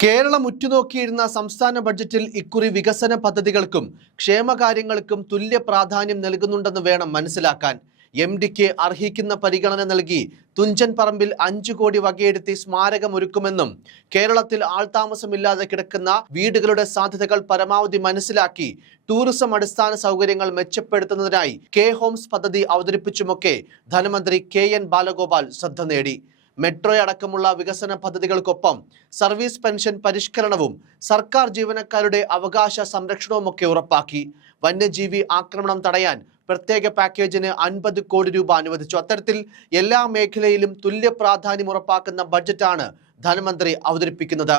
കേരളം ഉറ്റുനോക്കിയിരുന്ന സംസ്ഥാന ബഡ്ജറ്റിൽ ഇക്കുറി വികസന പദ്ധതികൾക്കും ക്ഷേമകാര്യങ്ങൾക്കും തുല്യ പ്രാധാന്യം നൽകുന്നുണ്ടെന്ന് വേണം മനസ്സിലാക്കാൻ. എം ഡിക്ക് അർഹിക്കുന്ന പരിഗണന നൽകി തുഞ്ചൻ പറമ്പിൽ അഞ്ചു കോടി വകയെടുത്തി സ്മാരകമൊരുക്കുമെന്നും കേരളത്തിൽ ആൾതാമസമില്ലാതെ കിടക്കുന്ന വീടുകളുടെ സാധ്യതകൾ പരമാവധി മനസ്സിലാക്കി ടൂറിസം അടിസ്ഥാന സൗകര്യങ്ങൾ മെച്ചപ്പെടുത്തുന്നതിനായി കെ ഹോംസ് പദ്ധതി അവതരിപ്പിച്ചുമൊക്കെ ധനമന്ത്രി കെ എൻ ബാലഗോപാൽ ശ്രദ്ധ നേടി. മെട്രോ അടക്കമുള്ള വികസന പദ്ധതികൾക്കൊപ്പം സർവീസ് പെൻഷൻ പരിഷ്കരണവും സർക്കാർ ജീവനക്കാരുടെ അവകാശ സംരക്ഷണവുമൊക്കെ ഉറപ്പാക്കി. വന്യജീവി ആക്രമണം തടയാൻ പ്രത്യേക പാക്കേജിന് അൻപത് കോടി രൂപ അനുവദിച്ചു. അത്തരത്തിൽ എല്ലാ മേഖലയിലും തുല്യ പ്രാധാന്യം ഉറപ്പാക്കുന്ന ബഡ്ജറ്റാണ് ധനമന്ത്രി അവതരിപ്പിക്കുന്നത്.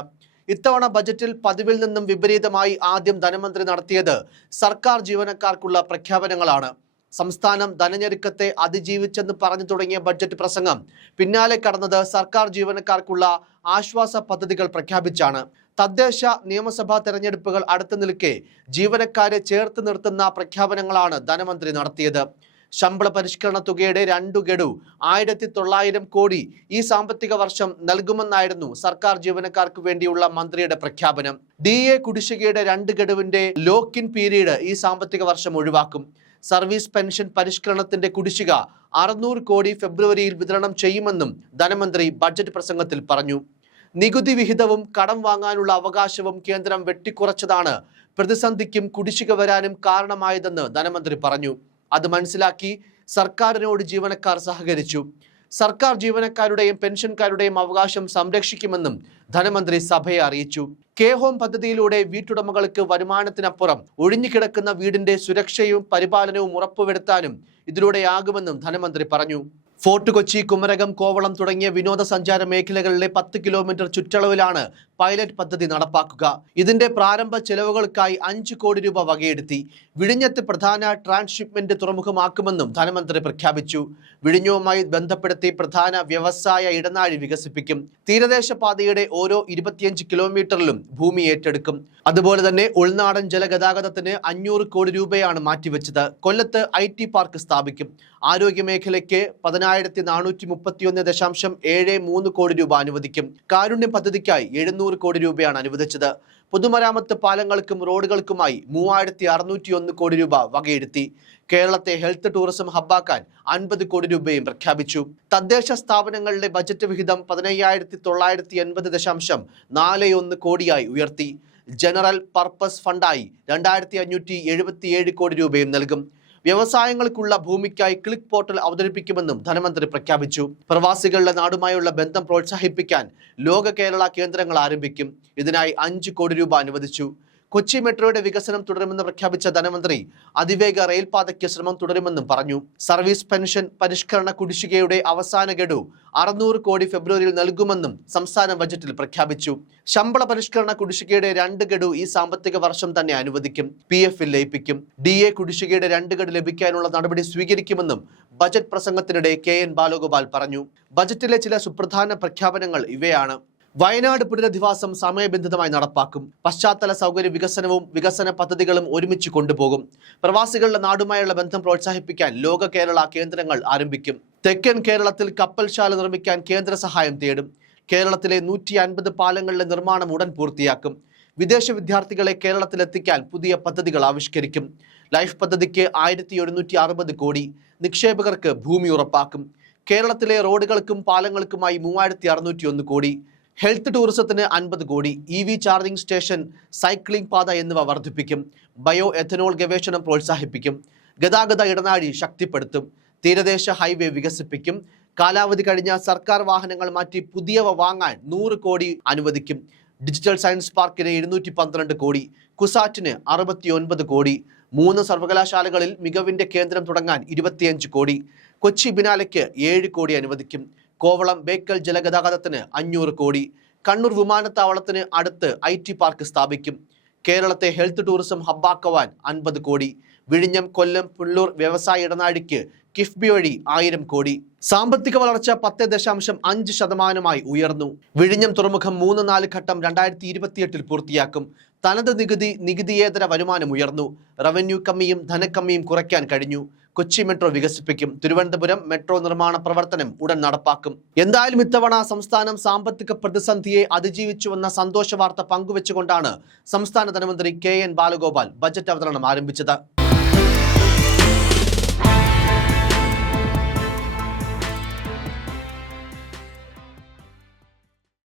ഇത്തവണ ബജറ്റിൽ പതിവിൽ നിന്നും വിപരീതമായി ആദ്യം ധനമന്ത്രി നടത്തിയത് സർക്കാർ ജീവനക്കാർക്കുള്ള പ്രഖ്യാപനങ്ങളാണ്. സംസ്ഥാനം ധനഞ്ഞെരുക്കത്തെ അതിജീവിച്ചെന്ന് പറഞ്ഞു തുടങ്ങിയ ബഡ്ജറ്റ് പ്രസംഗം. പിന്നാലെ കടന്നത് സർക്കാർ ജീവനക്കാർക്കുള്ള ആശ്വാസ പദ്ധതികൾ പ്രഖ്യാപിച്ചാണ്. തദ്ദേശ നിയമസഭാ തെരഞ്ഞെടുപ്പുകൾ അടുത്തു നിൽക്കെ ജീവനക്കാരെ ചേർത്ത് നിർത്തുന്ന പ്രഖ്യാപനങ്ങളാണ് ധനമന്ത്രി നടത്തിയത്. ശമ്പള പരിഷ്കരണ തുകയുടെ രണ്ടു ഗഡു ആയിരത്തി തൊള്ളായിരം കോടി ഈ സാമ്പത്തിക വർഷം നൽകുമെന്നായിരുന്നു സർക്കാർ ജീവനക്കാർക്ക് വേണ്ടിയുള്ള മന്ത്രിയുടെ പ്രഖ്യാപനം. ഡി എ കുടിശ്ശികയുടെ രണ്ട് ഗഡുവിന്റെ ലോക്ക് ഇൻ പീരീഡ് ഈ സാമ്പത്തിക വർഷം ഒഴിവാക്കും. സർവീസ് പെൻഷൻ പരിഷ്കരണത്തിന്റെ കുടിശ്ശിക അറുന്നൂറ് കോടി ഫെബ്രുവരിയിൽ വിതരണം ചെയ്യുമെന്നും ധനമന്ത്രി ബഡ്ജറ്റ് പ്രസംഗത്തിൽ പറഞ്ഞു. നികുതി വിഹിതവും കടം വാങ്ങാനുള്ള അവകാശവും കേന്ദ്രം വെട്ടിക്കുറച്ചതാണ്. പ്രതിസന്ധിക്കും കുടിശ്ശിക വരാനും കാരണമായതെന്ന് ധനമന്ത്രി പറഞ്ഞു. അത് മനസ്സിലാക്കി സർക്കാരിനോട് ജീവനക്കാർ സഹകരിച്ചു. സർക്കാർ ജീവനക്കാരുടെയും പെൻഷൻകാരുടെയും അവകാശം സംരക്ഷിക്കുമെന്നും ധനമന്ത്രി സഭയെ അറിയിച്ചു. കെ ഹോം പദ്ധതിയിലൂടെ വീട്ടുടമകൾക്ക് വരുമാനത്തിനപ്പുറം ഒഴിഞ്ഞുകിടക്കുന്ന വീടിന്റെ സുരക്ഷയും പരിപാലനവും ഉറപ്പുവരുത്താനും ഇതിലൂടെയാകുമെന്നും ധനമന്ത്രി പറഞ്ഞു. ഫോർട്ട് കൊച്ചി കുമരകം കോവളം തുടങ്ങിയ വിനോദസഞ്ചാര മേഖലകളിലെ പത്ത് കിലോമീറ്റർ ചുറ്റളവിലാണ് പൈലറ്റ് പദ്ധതി നടപ്പാക്കുക. ഇതിന്റെ പ്രാരംഭ ചെലവുകൾക്കായി അഞ്ച് കോടി രൂപ വകയെടുത്തി വിഴിഞ്ഞത്ത് പ്രധാന ട്രാൻസ്ഷിപ്മെന്റ് തുറമുഖമാക്കുമെന്നും ധനമന്ത്രി പ്രഖ്യാപിച്ചു. വിഴിഞ്ഞവുമായി ബന്ധപ്പെടുത്തി പ്രധാന വ്യവസായ ഇടനാഴി വികസിപ്പിക്കും. തീരദേശ പാതയുടെ ഓരോ ഇരുപത്തിയഞ്ച് കിലോമീറ്ററിലും ഭൂമി ഏറ്റെടുക്കും. അതുപോലെ തന്നെ ഉൾനാടൻ ജലഗതാഗതത്തിന് അഞ്ഞൂറ് കോടി രൂപയാണ് മാറ്റിവെച്ചത്. കൊല്ലത്ത് ഐ ടി പാർക്ക് സ്ഥാപിക്കും. ആരോഗ്യ മേഖലയ്ക്ക് പതിനായിരത്തി നാനൂറ്റി മുപ്പത്തിയൊന്ന് ദശാംശം ഏഴ് മൂന്ന് കോടി രൂപ അനുവദിക്കും. കാരുണ്യ പദ്ധതിക്കായി എഴുന്നൂറ് കോടി രൂപയാണ് അനുവദിച്ചത്. പൊതുമരാമത്ത് പാലങ്ങൾക്കും റോഡുകൾക്കുമായി മൂവായിരത്തി അറുന്നൂറ്റി ഒന്ന് കോടി രൂപ വകയിരുത്തി. കേരളത്തെ ഹെൽത്ത് ടൂറിസം ഹബ്ബാക്കാൻ അൻപത് കോടി രൂപയും പ്രഖ്യാപിച്ചു. തദ്ദേശ സ്ഥാപനങ്ങളുടെ ബജറ്റ് വിഹിതം പതിനയ്യായിരത്തി തൊള്ളായിരത്തി എൺപത് ദശാംശം നാല് ഒന്ന് കോടിയായി ഉയർത്തി. ജനറൽ പർപ്പസ് ഫണ്ടായി രണ്ടായിരത്തി അഞ്ഞൂറ്റി എഴുപത്തിയേഴ് കോടി രൂപയും നൽകും. വ്യവസായങ്ങൾക്കുള്ള ഭൂമിക്കായി ക്ലിക്ക് പോർട്ടൽ അവതരിപ്പിക്കുമെന്നും ധനമന്ത്രി പ്രഖ്യാപിച്ചു. പ്രവാസികളുടെ നാടുമായുള്ള ബന്ധം പ്രോത്സാഹിപ്പിക്കാൻ ലോക കേരള കേന്ദ്രങ്ങൾ ആരംഭിക്കും. ഇതിനായി അഞ്ച് കോടി രൂപ അനുവദിച്ചു. കൊച്ചി മെട്രോയുടെ വികസനം തുടരുമെന്ന് പ്രഖ്യാപിച്ച ധനമന്ത്രി അതിവേഗ റെയിൽപാതയ്ക്ക് ശ്രമം തുടരുമെന്നും പറഞ്ഞു. സർവീസ് പെൻഷൻ പരിഷ്കരണ കുടിശ്ശികയുടെ അവസാന ഗഡു അറുന്നൂറ് കോടി ഫെബ്രുവരിയിൽ നൽകുമെന്നും സംസ്ഥാന ബജറ്റിൽ പ്രഖ്യാപിച്ചു. ശമ്പള പരിഷ്കരണ കുടിശ്ശികയുടെ രണ്ട് ഗഡു ഈ സാമ്പത്തിക വർഷം തന്നെ അനുവദിക്കും. പി എഫിൽ ലയിപ്പിക്കും. ഡി എ കുടിശ്ശികയുടെ രണ്ട് ഗഡു ലഭിക്കാനുള്ള നടപടി സ്വീകരിക്കുമെന്നും ബജറ്റ് പ്രസംഗത്തിനിടെ കെ എൻ ബാലഗോപാൽ പറഞ്ഞു. ബജറ്റിലെ ചില സുപ്രധാന പ്രഖ്യാപനങ്ങൾ ഇവയാണ്. വയനാട് പുനരധിവാസം സമയബന്ധിതമായി നടപ്പാക്കും. പശ്ചാത്തല സൗകര്യ വികസനവും വികസന പദ്ധതികളും ഒരുമിച്ച് കൊണ്ടുപോകും. പ്രവാസികളുടെ നാടുമായുള്ള ബന്ധം പ്രോത്സാഹിപ്പിക്കാൻ ലോക കേരള കേന്ദ്രങ്ങൾ ആരംഭിക്കും. തെക്കൻ കേരളത്തിൽ കപ്പൽശാല നിർമ്മിക്കാൻ കേന്ദ്ര സഹായം തേടും. കേരളത്തിലെ നൂറ്റി അൻപത് പാലങ്ങളുടെ നിർമ്മാണം ഉടൻ പൂർത്തിയാക്കും. വിദേശ വിദ്യാർത്ഥികളെ കേരളത്തിലെത്തിക്കാൻ പുതിയ പദ്ധതികൾ ആവിഷ്കരിക്കും. ലൈഫ് പദ്ധതിക്ക് ആയിരത്തി ഒരുന്നൂറ്റി അറുപത് കോടി നിക്ഷേപകർക്ക് ഭൂമി ഉറപ്പാക്കും. കേരളത്തിലെ റോഡുകൾക്കും പാലങ്ങൾക്കുമായി മൂവായിരത്തി കോടി ഹെൽത്ത് ടൂറിസത്തിന് അൻപത് കോടി E V charging station cycling പാത എന്നിവ വർദ്ധിപ്പിക്കും ബയോ എഥനോൾ ഗവേഷണം പ്രോത്സാഹിപ്പിക്കും ഗതാഗത ഇടനാഴി ശക്തിപ്പെടുത്തും തീരദേശ ഹൈവേ വികസിപ്പിക്കും കാലാവധി കഴിഞ്ഞ സർക്കാർ വാഹനങ്ങൾ മാറ്റി പുതിയവ വാങ്ങാൻ നൂറ് കോടി അനുവദിക്കും ഡിജിറ്റൽ സയൻസ് പാർക്കിന് ഇരുന്നൂറ്റി പന്ത്രണ്ട് കോടി കുസാറ്റിന് അറുപത്തിയൊൻപത് കോടി മൂന്ന് സർവകലാശാലകളിൽ മികവിന്റെ കേന്ദ്രം തുടങ്ങാൻ ഇരുപത്തിയഞ്ച് കോടി കൊച്ചി ബിനാലയ്ക്ക് ഏഴ് കോടി അനുവദിക്കും കോവളം ബേക്കൽ ജലഗതാഗതത്തിന് അഞ്ഞൂറ് കോടി. കണ്ണൂർ വിമാനത്താവളത്തിന് അടുത്ത് ഐ ടി പാർക്ക് സ്ഥാപിക്കും. കേരളത്തെ ഹെൽത്ത് ടൂറിസം ഹബ്ബാക്കുവാൻ അൻപത് കോടി. വിഴിഞ്ഞം കൊല്ലം പുള്ളൂർ വ്യവസായ ഇടനാഴിക്ക് കിഫ്ബി വഴി ആയിരം കോടി. സാമ്പത്തിക വളർച്ച പത്ത് ദശാംശം അഞ്ച് ശതമാനമായി ഉയർന്നു. വിഴിഞ്ഞം തുറമുഖം മൂന്ന് നാല് ഘട്ടം രണ്ടായിരത്തി ഇരുപത്തിയെട്ടിൽ പൂർത്തിയാക്കും. തനത് നികുതി നികുതിയേതര വരുമാനം ഉയർന്നു. റവന്യൂ കമ്മിയും ധനക്കമ്മിയും കുറയ്ക്കാൻ കഴിഞ്ഞു. കൊച്ചി മെട്രോ വികസിപ്പിക്കും. തിരുവനന്തപുരം മെട്രോ നിർമ്മാണ പ്രവർത്തനം ഉടൻ നടപ്പാക്കും. എന്തായാലും ഇത്തവണ സംസ്ഥാനം സാമ്പത്തിക പ്രതിസന്ധിയെ അതിജീവിച്ചുവെന്ന സന്തോഷ വാർത്ത പങ്കുവെച്ചുകൊണ്ടാണ് സംസ്ഥാന ധനമന്ത്രി കെ എൻ ബാലഗോപാൽ ബജറ്റ് അവതരണം ആരംഭിച്ചത്.